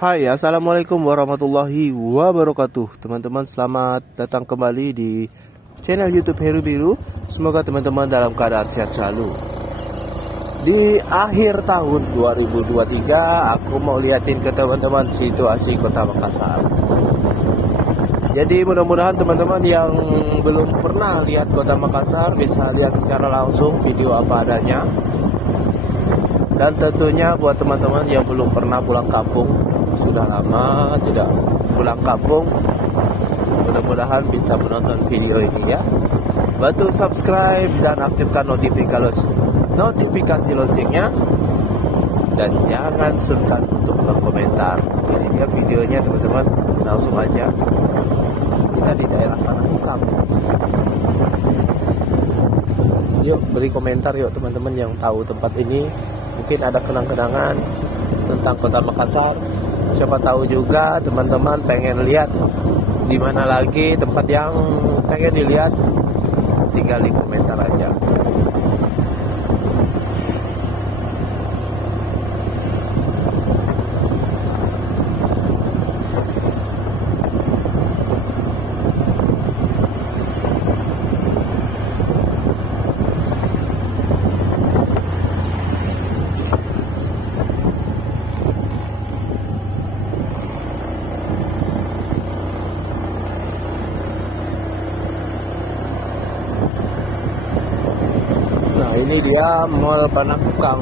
Hai, assalamualaikum warahmatullahi wabarakatuh. Teman-teman, selamat datang kembali di channel YouTube Heru Biru. Semoga teman-teman dalam keadaan sehat selalu. Di akhir tahun 2023, aku mau liatin ke teman-teman situasi Kota Makassar. Jadi mudah-mudahan teman-teman yang belum pernah lihat Kota Makassar bisa lihat secara langsung video apa adanya. Dan tentunya buat teman-teman yang belum pernah pulang kampung, sudah lama tidak pulang kampung, mudah-mudahan bisa menonton video ini ya. Bantu subscribe dan aktifkan notifikasi loncengnya, dan jangan sungkan untuk berkomentar. Ini dia videonya teman-teman, langsung aja. Kita di daerah Panakukang. Yuk beri komentar yuk teman-teman yang tahu tempat ini. Mungkin ada kenang-kenangan tentang Kota Makassar. Siapa tahu juga teman-teman pengen lihat di mana lagi tempat yang pengen dilihat, tinggal di komentar aja. Nah, ini dia Mall Panakukang.